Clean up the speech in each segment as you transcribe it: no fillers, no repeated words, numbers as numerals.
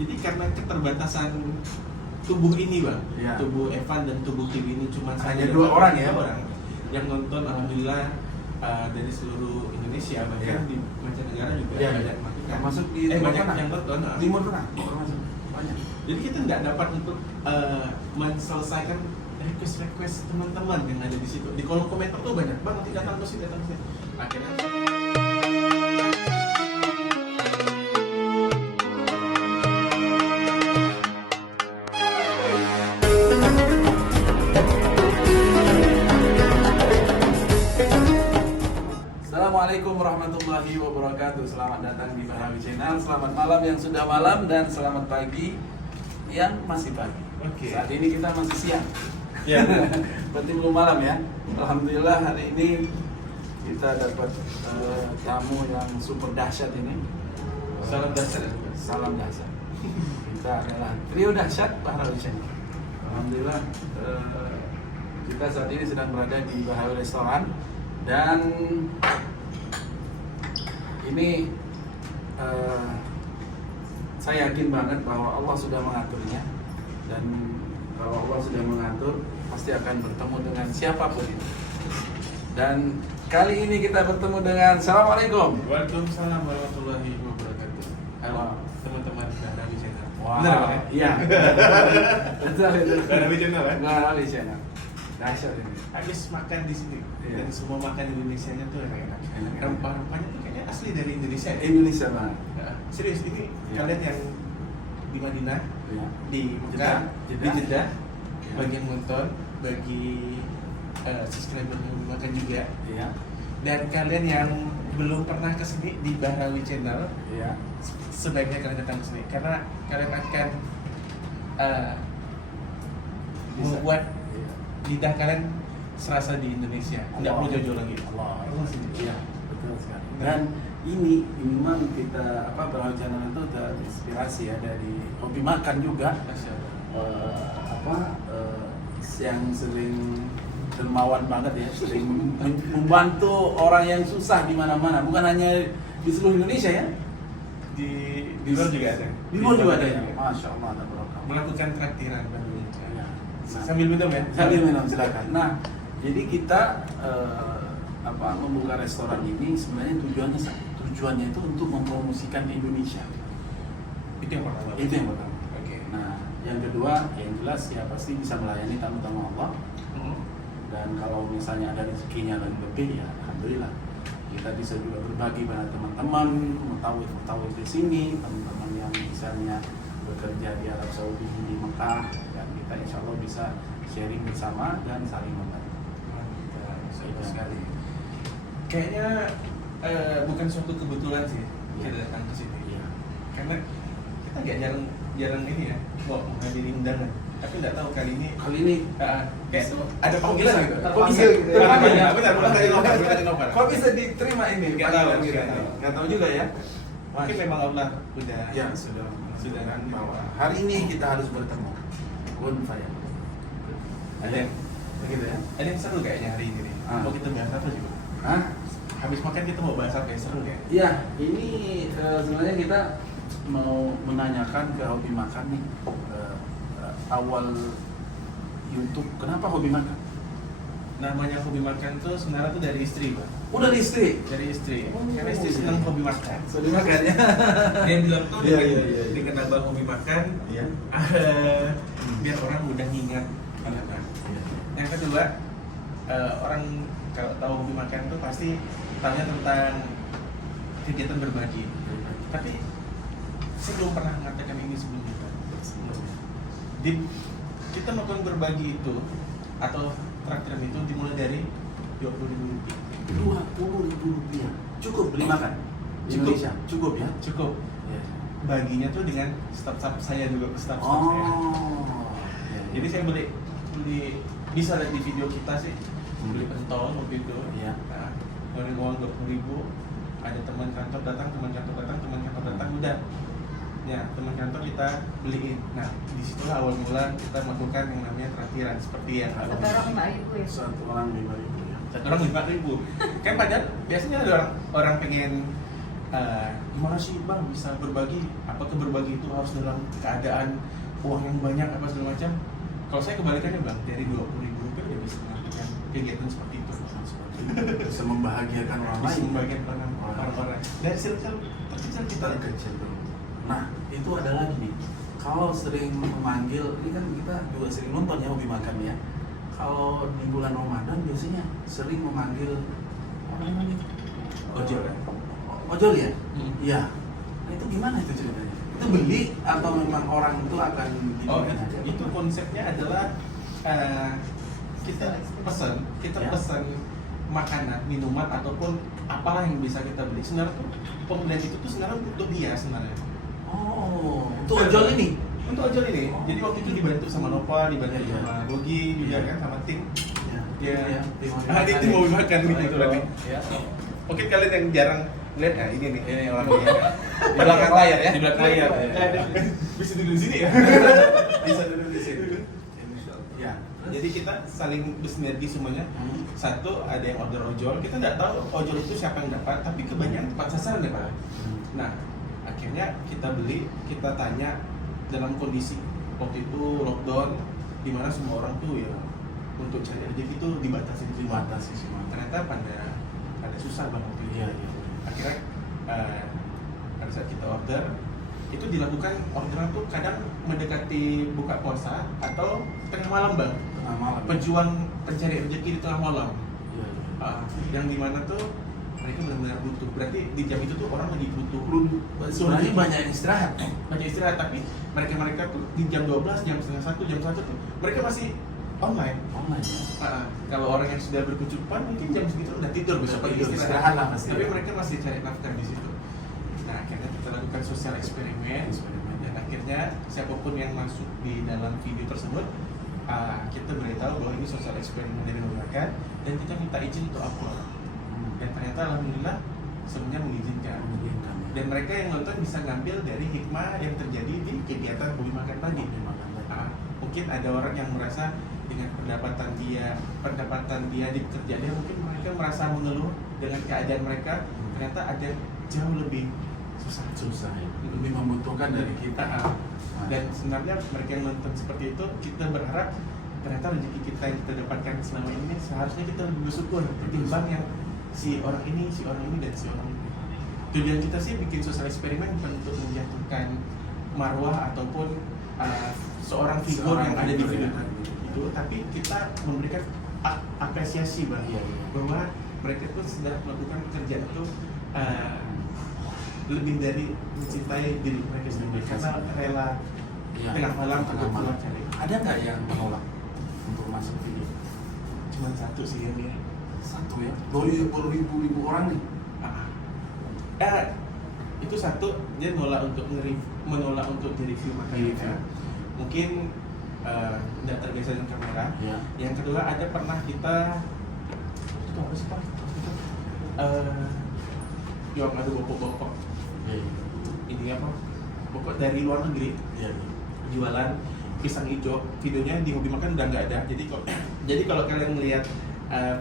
Jadi karena keterbatasan tubuh ini bang, Iya. tubuh Evan dan tubuh Kiwi ini cuma Hanya saya 2 orang ya? 2 orang yang nonton. Alhamdulillah dari seluruh Indonesia, bahkan Iya. di mancanegara juga Iya, banyak iya. melakukan. Masuk di Timur banyak Tengah. yang nonton. Timur Tengah termasuk banyak. Jadi kita nggak dapat untuk menyelesaikan request teman-teman yang ada di situ. Di kolom komentar tuh banyak bang, nanti datang ke sini, datang ke sini. Akhirnya Assalamualaikum warahmatullahi wabarakatuh. Selamat datang di Bahawi Channel. Selamat malam yang sudah malam dan selamat pagi yang masih pagi. Oke. Saat ini kita masih siang. ya. Berarti belum malam ya. Alhamdulillah hari ini kita dapat tamu yang super dahsyat ini. Salam dasar. Salam dahsyat. Kita adalah trio dahsyat Bahawi Channel. Alhamdulillah kita saat ini sedang berada di Bahawi Restoran dan ini saya yakin banget bahwa Allah sudah mengaturnya, dan kalau Allah sudah mengatur pasti akan bertemu dengan siapapun itu. Dan kali ini kita bertemu dengan Assalamualaikum. Waalaikumsalam warahmatullahi wabarakatuh. Halo teman-teman Bahawi Channel. Wah, Benar bang? iya. Betul itu. Bahawi Channel kan? Bahawi Channel. Dahsyat ini. Habis makan di sini, Iya. dan semua makan Indonesianya tuh enak-enak. Enak-enak. Rempah-rempahnya tuh kayaknya asli dari Indonesia. Ya? Indonesia banget. Nah, serius ini Iya. kalian yang di Madinah, Ya. di Mekah, di Jeddah, Iya. bagi yang nonton, bagi subscriber yang makan juga, Iya. dan kalian yang belum pernah kesini di Bahawi Channel, Iya. sebaiknya kalian datang ke sini karena kalian akan membuat Iya. lidah kalian serasa di Indonesia, nggak perlu jauh-jauh lagi. Allah sih. Iya, betul sekali. Dan ini memang kita Bahawi Channel itu terinspirasi ya dari hobi makan juga. Masya Allah. Yang sering dermawan banget ya, sering membantu orang yang susah di mana-mana, bukan hanya di seluruh Indonesia ya. Di luar juga ada. Di luar juga ada ya. Masya Allah, ada berkah. Melakukan traktiran baru. Ya. Nah, Sambil minum ya. sambil minum silakan. Nah, jadi kita membuka restoran ini sebenarnya tujuannya itu untuk mempromosikan Indonesia. Itu yang pertama. Itu yang pertama. Oke. Nah, yang kedua yang jelas ya pasti bisa melayani tamu-tamu Allah. Dan kalau misalnya ada rezekinya lebih ya alhamdulillah, kita bisa juga berbagi pada teman-teman mutawif di sini, teman-teman yang misalnya bekerja di Arab Saudi, di Mekah, dan kita insya Allah bisa sharing bersama dan saling membantu. Itu sekali. Kayaknya bukan suatu kebetulan sih kita datang ke sini. Iya. Karena kita nggak jarang ini ya, mau menghadiri undangan. Tapi nggak tahu kali ini kayak ada panggilan gitu. Kok bisa gitu? Benar, bukan dari novel. Kok bisa diterima ini? Nggak tahu, panggilan kita? nggak tahu. Nggak tahu juga ya. Mungkin memang Allah udah Ya sudah bahwa hari ini kita harus bertemu. Kun saya. ada yang Begitu ya. ada yang seru kayaknya hari ini nih. Ah. Mau kita bahas apa juga? Hah? Habis makan kita mau bahas apa yang seru ya? Iya, ini sebenarnya kita mau menanyakan ke hobi makan nih, awal YouTube, kenapa hobi makan? Namanya hobi makan tuh sebenarnya tuh dari istri, Pak. Udah di istri? Dari istri. Oh, Karena istri iya. senang hobi makan. Hobi makan ya? Dia bilang tuh Iya, dengan, iya, iya. dengan nambah hobi makan, Iya. biar orang mudah ngingat. Yang kedua, orang kalau tahu hobi makan tuh pasti tanya tentang kegiatan berbagi. Tapi saya belum pernah mengatakan ini sebelumnya. Kita melakukan berbagi itu atau traktiran itu dimulai dari 20.000 rupiah. 20.000 rupiah. Cukup beli makan? Di Cukup. Indonesia? Cukup ya? Cukup. Baginya tuh dengan staff saya juga, staff saya. Oh. Jadi saya beli bisa lihat di video kita sih, beli pentol waktu itu. Iya. Nah, ngeluarin uang 20.000, ada teman kantor datang, udah. Ya, teman kantor kita beliin. Nah, disitulah awal mula kita melakukan yang namanya traktiran seperti yang Satu orang 5.000 ya? Satu orang 5.000 ya. Satu orang 5.000. Kan padahal biasanya ada orang pengen gimana sih bang bisa berbagi? Apakah berbagi itu harus dalam keadaan uang yang banyak apa segala macam? Kalau saya kebalikannya bang, dari 20.000 rupiah udah bisa melakukan kegiatan seperti itu. Bisa membahagiakan orang Bisa lain. membagikan orang-orang dari circle terkecil kita. Kecil tuh. Nah, itu ada lagi nih. Kalau sering memanggil, ini kan kita juga sering nonton ya hobi makan ya. Kalau di bulan Ramadan biasanya sering memanggil orang namanya Ojol ya? ojol ya? Hmm. Iya. Nah, itu gimana itu ceritanya? Itu beli atau memang orang itu akan Oh, dibelikan aja? itu konsepnya adalah kita Ya. pesan makanan, minuman ataupun apalah yang bisa kita beli. Sebenarnya tuh pembelian itu tuh sebenarnya untuk dia sebenarnya. Oh, untuk ojol ini? Untuk ojol ini. Jadi waktu itu dibantu sama Nova, dibantu Iya. sama Bogi juga Iya. kan sama tim. Ya. Ya. Tim Tim mau makan gitu kan. Ya. Mungkin kalian yang jarang lihat ya ini nih. Ini orangnya. Di belakang layar ya. Di belakang layar. Iya. Bisa duduk di sini ya. Bisa duduk di sini. Ya. Jadi kita saling bersinergi semuanya. Hmm. Satu ada yang order ojol, kita nggak tahu ojol itu siapa yang dapat, tapi kebanyakan tepat sasaran ya Pak. Nah, akhirnya kita beli, kita tanya dalam kondisi waktu itu lockdown, di mana semua orang tuh ya untuk cari rezeki itu dibatasi semua. Dibatasi semua. Ternyata pada susah banget waktu itu. Iya, iya. Akhirnya pada saat kita order itu dilakukan orderan tuh kadang mendekati buka puasa atau tengah malam bang. Tengah malam. Pejuang pencari rezeki di tengah malam. Iya, iya. Yang dimana tuh mereka benar-benar butuh. Berarti di jam itu tuh orang lagi butuh. Sebenarnya banyak yang istirahat. Banyak istirahat, tapi mereka tuh di jam 12, jam setengah 1, jam 1 tuh mereka masih online. Online ya. Kalau orang yang sudah berkecukupan mungkin jam segitu udah tidur, bisa pergi Tidur, istirahat. istirahat lah pasti. Tapi mereka masih cari nafkah di situ. Nah, akhirnya kita lakukan sosial eksperimen. Dan akhirnya siapapun yang masuk di dalam video tersebut, kita beritahu bahwa ini sosial eksperimen dari makan dan kita minta izin untuk upload. Dan ternyata alhamdulillah semuanya mengizinkan. Dan mereka yang nonton bisa ngambil dari hikmah yang terjadi di kegiatan hobi makan pagi. Mungkin ada orang yang merasa dengan pendapatan dia di pekerjaannya, mungkin mereka merasa mengeluh dengan keadaan mereka. Ternyata ada yang jauh lebih susah ya. Lebih membutuhkan dari kita. Dan sebenarnya mereka yang nonton seperti itu, kita berharap ternyata rezeki kita yang kita dapatkan selama ini seharusnya kita lebih bersyukur ketimbang yang si orang ini, dan si orang ini. Tujuan kita sih bikin sosial eksperimen bukan untuk menjatuhkan marwah ataupun seorang figur yang ada di video itu, tapi kita memberikan apresiasi bang, bahwa mereka itu sudah melakukan pekerjaan itu lebih dari mencintai diri mereka sendiri karena rela tengah malam untuk keluar cari. Ada nggak yang menolak untuk masuk video? Cuma satu sih ini. Satu ya. Ribu orang nih. Itu satu, dia menolak untuk di-review makanannya. Mungkin tidak terbiasa dengan kamera. Ya. Yang kedua ada pernah kita itu apa sih Pak? Yang ada bopok-bopok. Ini apa? Bopok dari luar negeri. Iya. Jualan pisang hijau. Videonya di Hobi Makan udah nggak ada. Jadi kalau kalian melihat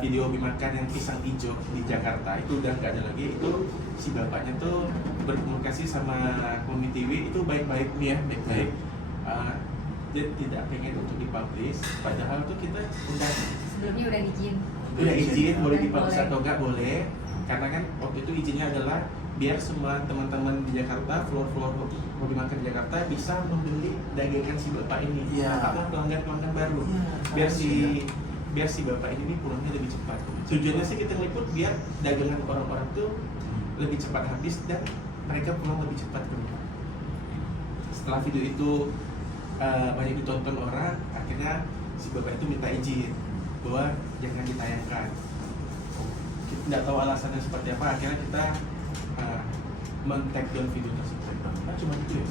video hobi makan yang pisang hijau di Jakarta itu udah nggak ada lagi. Itu si bapaknya tuh berkomunikasi sama Komite TV itu baik-baik nih ya, baik-baik. Dia tidak pengen untuk dipublish, padahal tuh kita sebelumnya udah izin boleh Dan dipublish boleh. atau nggak boleh, karena kan waktu itu izinnya adalah biar semua teman-teman di Jakarta, floor hobi makan di Jakarta bisa membeli dagangan si bapak ini. Iya. Atau pelanggan baru. Iya, Biar si bapak ini pulangnya lebih cepat. Tujuannya sih kita ngeliput biar dagangan orang-orang tuh lebih cepat habis dan mereka pulang lebih cepat ke rumah. Setelah video itu banyak ditonton orang, akhirnya si bapak itu minta izin bahwa jangan ditayangkan. Kita tidak tahu alasannya seperti apa, akhirnya kita men-take down video tersebut. Cuma itu ya.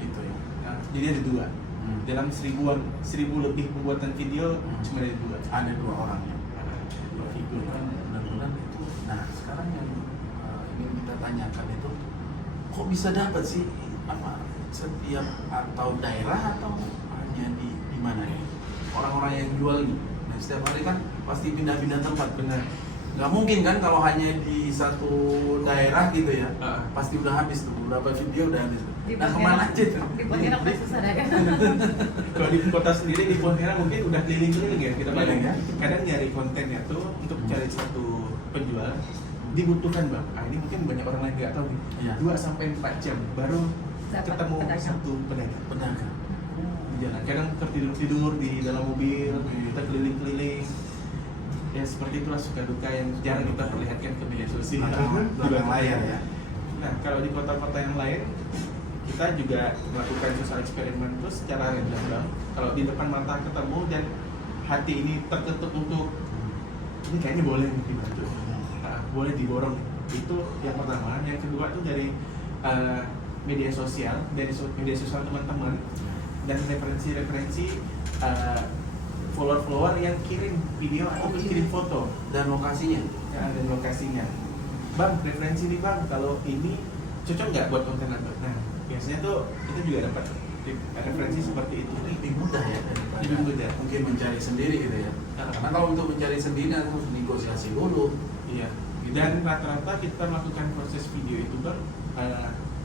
Itu ya. Jadi ada dua. Dalam 1000 lebih pembuatan video cuma ada dua. Ada 2 orang ya. Dua figur kan benar-benar itu. Nah sekarang yang ingin kita tanyakan itu, kok bisa dapat sih apa setiap atau daerah atau hanya di mana ya orang-orang yang jual ini? Nah setiap hari kan pasti pindah-pindah tempat. Benar. Nggak mungkin kan kalau hanya di satu daerah gitu ya, Ah. pasti udah habis tuh, beberapa video udah habis. Di Nah Pontianak- kemana aja tuh? Di Pontianak udah susah dagang. Kalau di kota sendiri di Pontianak mungkin udah keliling-keliling ya kita Keliling, paling ya. kadang nyari kontennya tuh untuk cari satu penjual dibutuhkan bang. Ah ini mungkin banyak orang lain nggak tahu nih. Iya. 2 sampai 4 jam baru Dapat ketemu pedagang. satu pedagang. Pedagang. Di jalan. Kadang tertidur di dalam mobil, kita keliling-keliling. Ya seperti itulah suka duka yang jarang kita perlihatkan ke media sosial. Belakang layar ya. Nah kalau di kota-kota yang lain kita juga melakukan sosial eksperimen terus secara random bang. Kalau di depan mata ketemu dan hati ini terketuk untuk ini kayaknya boleh nih dibantu, boleh diborong. Itu yang pertama. Yang kedua tuh dari media sosial, media sosial teman-teman dan referensi-referensi follower-follower yang kirim video atau kirim foto Dan lokasinya. yang ada di lokasinya. Bang, referensi nih bang, kalau ini cocok nggak buat konten Anda? Nah, biasanya tuh kita juga dapat referensi seperti itu. Lebih mudah ya daripada Lebih mudah. mungkin mencari sendiri gitu ya. Karena kalau untuk mencari sendiri harus negosiasi dulu. Iya. Dan rata-rata kita melakukan proses video itu bang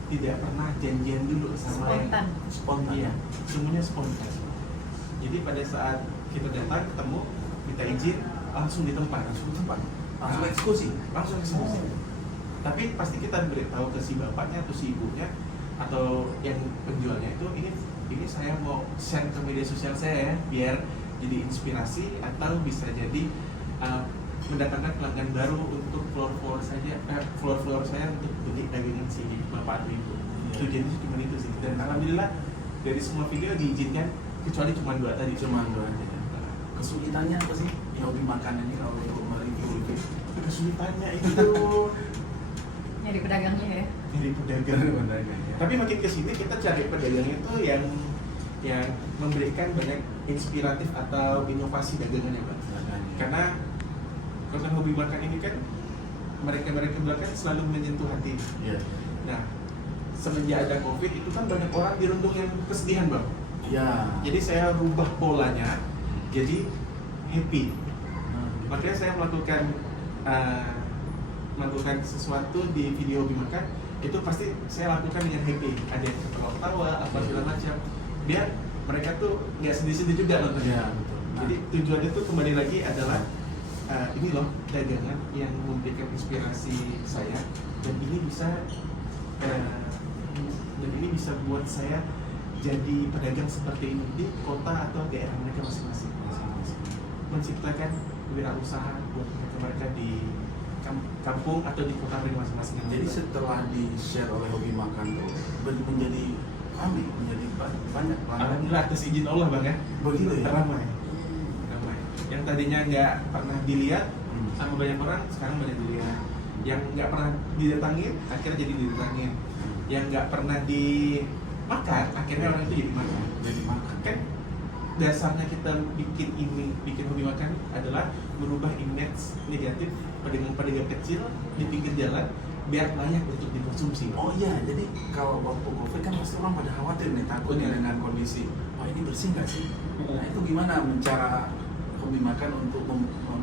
tidak pernah janjian dulu sama yang Spontan. Spontan. Iya, semuanya spontan. Jadi pada saat kita datang ketemu, minta izin langsung di tempat, Langsung eksekusi. langsung eksekusi. Tapi pasti kita beritahu ke si bapaknya atau si ibunya atau yang penjualnya itu ini saya mau share ke media sosial saya ya, biar jadi inspirasi atau bisa jadi mendatangkan pelanggan baru untuk follower saya untuk beli dagangan si bapak atau ibu. Tujuannya cuma itu sih. Dan alhamdulillah dari semua video diizinkan kecuali cuma 2 tadi. Cuma dua aja. Kesulitannya apa sih? Ya hobi makan ini kalau untuk mereview itu. Kesulitannya itu Nyari pedagangnya ya. dari pedagang. Tapi makin kesini kita cari pedagang itu yang memberikan banyak inspiratif atau inovasi dagangannya Pak. Karena konten hobi makan ini kan mereka belakang selalu menyentuh hati. Iya. Nah, semenjak ada COVID itu kan banyak orang dirundung yang kesedihan Bang. Iya. Jadi saya rubah polanya jadi happy. Makanya saya melakukan sesuatu di video hobi makan itu pasti saya lakukan dengan happy. Ada yang ketawa-tawa apa segala macam. Biar mereka tuh nggak sedih-sedih juga nontonnya. Iya, betul. Jadi tujuannya tuh kembali lagi adalah ini loh dagangan yang memberikan inspirasi saya dan ini bisa buat saya jadi pedagang seperti ini di kota atau daerah mereka masing-masing. Menciptakan wirausaha buat mereka di kampung atau di kota mereka masing-masing. Jadi setelah di-share oleh hobi makan tuh menjadi ramai, menjadi banyak pelanggan. alhamdulillah atas izin Allah Bang ya. Begitu ya? Ramai. Yang tadinya nggak pernah dilihat Hmm. sama banyak orang sekarang banyak dilihat. Yang nggak pernah didatangin akhirnya jadi didatangin. Yang nggak pernah dimakan akhirnya orang itu jadi makan. Jadi makan. Kan dasarnya kita bikin hobi makan adalah merubah image negatif pedagang-pedagang kecil di pinggir jalan biar layak untuk dikonsumsi. Oh iya, jadi kalau waktu COVID kan pasti orang pada khawatir nih, takutnya dengan kondisi, oh ini bersih nggak sih? Nah itu gimana cara hobi makan untuk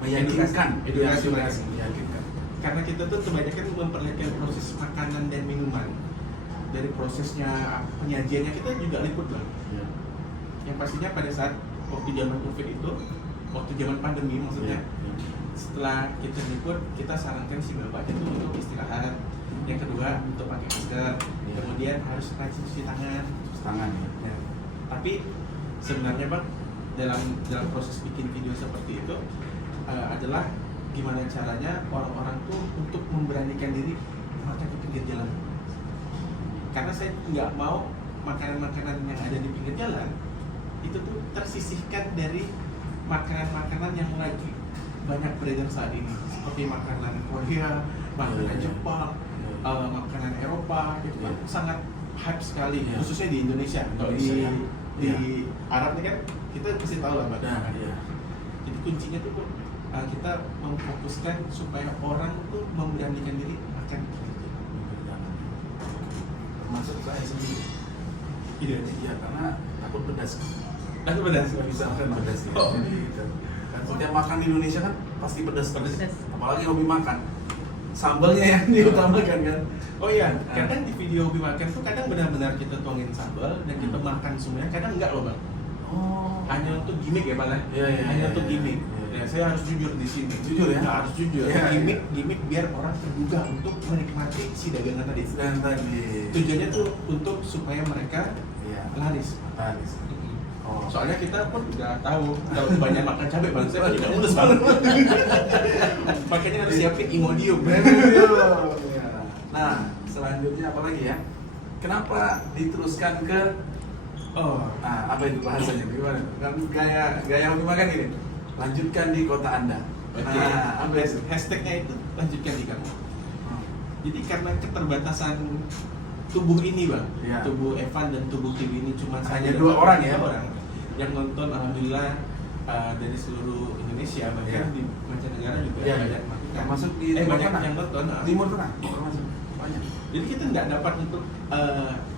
meyakinkan, Edukasi. meyakinkan. Karena kita tuh kebanyakan memperlihatkan proses makanan dan minuman. Dari prosesnya penyajiannya kita juga liput Bang. Ya. Yang pastinya pada saat waktu zaman COVID itu, waktu zaman pandemi maksudnya, Ya. setelah kita liput, kita sarankan si bapak itu untuk istirahat. Yang kedua untuk pakai masker. Ya. Kemudian harus rajin cuci tangan. Terus tangan ya. Ya. Tapi sebenarnya Bang, dalam proses bikin video seperti itu adalah gimana caranya orang-orang tuh untuk memberanikan diri makan di pinggir jalan. Karena saya nggak mau makanan-makanan yang ada di pinggir jalan itu tuh tersisihkan dari makanan-makanan yang lagi banyak beredar saat ini, seperti makanan Korea, makanan Ya. Jepang, makanan Eropa gitu kan Ya. sangat hype sekali, Ya. khususnya di Indonesia. Kalau Indonesia, ya. di Ya. Arab nih kan kita pasti tahu lah Mbak. Nah, iya. Jadi kuncinya tuh kita memfokuskan supaya orang tuh memberanikan diri makan gitu. Termasuk saya sendiri. Iya. Iya, karena takut pedas. Aku pedas. Nggak bisa makan pedas ya. Oh. Jadi gitu. Kan setiap makan di Indonesia kan pasti pedas. Pedas. Apalagi hobi makan. Sambalnya yang diutamakan kan. Oh iya, kadang di video hobi makan tuh kadang benar-benar kita tuangin sambal dan kita makan semuanya, kadang enggak loh bang. Oh. Hanya untuk gimmick ya bang ya? Iya, iya, Hanya iya, untuk iya, gimmick. iya. Ya, saya harus jujur di sini. Jujur ya? Nggak harus jujur. Iya, Gimmick, iya. gimmick biar orang tergugah untuk menikmati si dagangan tadi. Dan tadi. Tujuannya tuh untuk supaya mereka Iya. laris. Laris. Oh. Soalnya kita pun udah tahu kalau banyak makan cabai bang, saya kan juga mulus banget. Makanya harus siapin Imodium. Iya. Nah, selanjutnya apa lagi ya? Kenapa diteruskan ke nah, apa itu bahasanya? Gimana? Kan gaya hobi makan gini. Lanjutkan di kota Anda. Oke. Nah, apa itu? Hashtagnya itu lanjutkan di kamu. Hmm. Jadi karena keterbatasan tubuh ini bang, Iya. tubuh Evan dan tubuh Tiwi ini cuma Hanya saya 2 orang ya? 2 orang yang nonton, alhamdulillah dari seluruh Indonesia, bahkan Iya. di mancanegara juga Iya, banyak iya. melakukan. Termasuk di Timur banyak Tengah? yang nonton. Timur Tengah termasuk banyak. Jadi kita nggak dapat untuk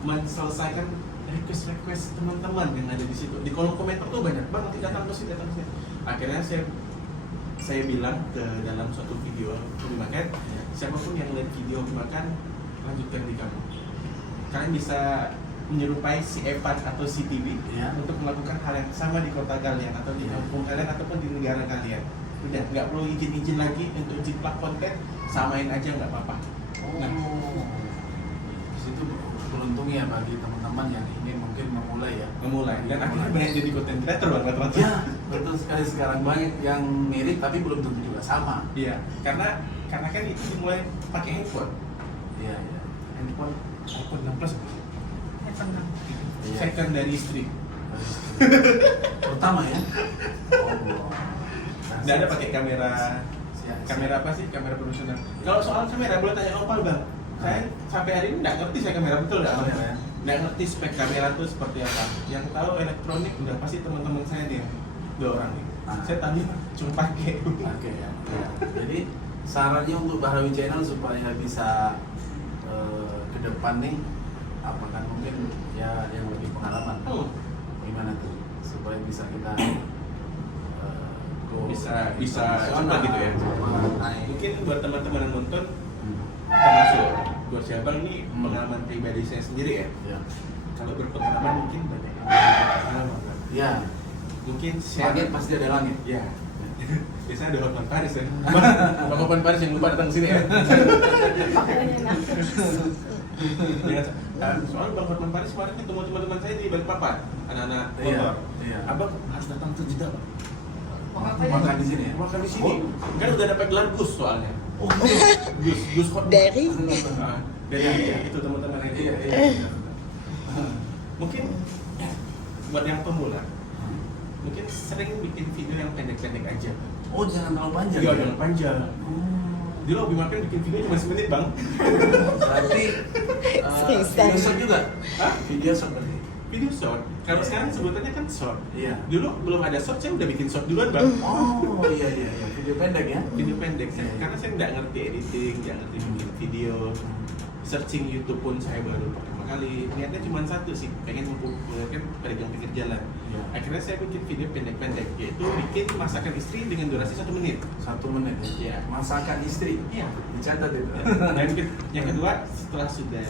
menyelesaikan request teman-teman yang ada di situ. Di kolom komentar tuh banyak banget, nanti datang ke sini. Akhirnya saya bilang ke dalam suatu video hobi makan, siapapun yang lihat video hobi makan, lanjutkan di kamu. Kalian bisa menyerupai si Evan atau si TV Iya. untuk melakukan hal yang sama di kota kalian atau di kampung kalian ataupun di negara kalian. Udah nggak perlu izin lagi untuk jiplak konten, samain aja nggak apa-apa. Nah, Di situ beruntungnya bagi teman-teman yang ingin mungkin memulai ya. memulai dan akhirnya banyak jadi konten creator bang rata-rata. Ya, betul sekali sekarang banyak yang mirip tapi belum tentu juga sama. Iya, karena kan itu dimulai pakai handphone. Iya, iya. Handphone iPhone 16 Evan bang. Iya. second dari istri. Pertama ya. Oh. Nggak ada pakai kamera. Kamera apa sih? Kamera profesional. Kalau soal kamera boleh tanya Opal bang. Saya sampai hari ini nggak ngerti saya kamera betul nggak? Kamera ya? Nggak ngerti spek kamera itu seperti apa. Yang tahu elektronik udah pasti teman-teman saya dia 2 orang nih. Saya tanya cuma pakai. Oke ya. Ya. Jadi sarannya untuk Bahrawi Channel supaya bisa ke depan nih, apakah mungkin ya yang lebih pengalaman? Gimana tuh supaya bisa kita bisa coba gitu ya. Naik. Mungkin buat teman-teman yang nonton, termasuk buat siapa ini pengalaman pribadi saya sendiri ya. Ya. Kalau berpengalaman mungkin banyak yang berpengalaman kan. Ya. Mungkin Langit pasti ada langit. Ya. Biasanya ada Hotman Paris ya. Bang Hotman Paris yang lupa datang ke sini ya. Makanya enak. Soalnya Bang Hotman Paris kemarin ketemu teman-teman saya di Balikpapan, anak-anak Iya, motor. iya. Abang harus datang ke Jeddah, Bang. Mau ngapain? Makan di sini ya? Makan di sini. Kan udah dapat gelar Gus soalnya. Oh, Gus Hotman. Dari? Dari itu teman-teman yang Iya, iya. Mungkin buat yang pemula, mungkin sering bikin video yang pendek-pendek aja. Oh, jangan terlalu panjang. Iya, jangan panjang. Dulu hobi makan bikin video cuma 1 menit, Bang. Berarti Seriusan. video short juga? Hah? Video short berarti? Video short. Kalau sekarang sebutannya kan short. Iya. Dulu belum ada short, saya udah bikin short duluan, Bang. Oh, iya, iya, iya. Video pendek ya? Video pendek saya, Iya. karena saya nggak ngerti editing, nggak ngerti bikin video. Searching YouTube pun saya baru pertama kali. Niatnya cuma satu sih, pengen mempopulerkan pedagang pinggir jalan. Iya. Akhirnya saya bikin video pendek-pendek, yaitu bikin masakan istri dengan durasi 1 menit. 1 menit ya? Iya. Masakan istri? Iya. Dicatat itu? Yang kedua, setelah sudah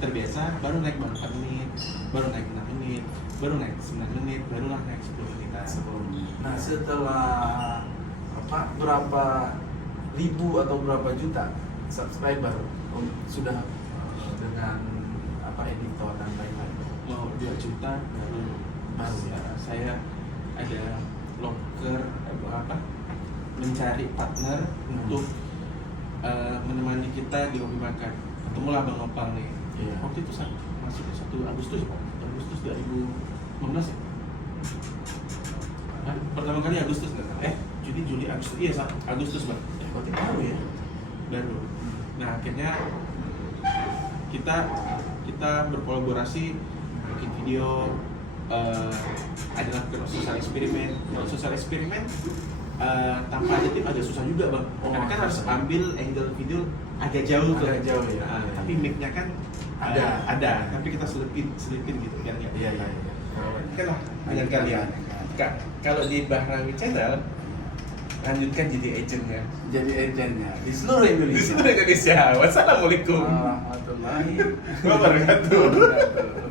terbiasa, baru naik 4 menit, baru naik 6 menit, baru naik 9 menit, barulah naik 10 menit. Nah, setelah berapa ribu atau berapa juta subscriber sudah dengan editor dan lain-lain? Mau 2 juta baru ya, saya ada loker mencari partner untuk menemani kita di hobi makan. Ketemulah Bang Opal nih. Iya. Waktu itu masuknya 1 Agustus ya, Pak. Agustus 2015 ya. Nah, pertama kali Agustus nggak salah. Juli Agustus. Iya, Agustus, Bang. Berarti baru ya? Baru. Nah, akhirnya kita berkolaborasi bikin video, adalah sosial eksperimen. Kalau sosial eksperimen tanpa ada tim agak susah juga, Bang. Karena kan harus ambil angle video agak jauh tuh. Agak jauh, ya. Nah, tapi mic-nya kan ada, tapi kita selipin gitu biar nggak. Iya, iya. Kan lah dengan kalian. kalau di Bahrawi Channel lanjutkan jadi agentnya Jadi agennya di seluruh Indonesia. di seluruh Indonesia. Wassalamualaikum Warahmatullahi wabarakatuh. wabarakatuh.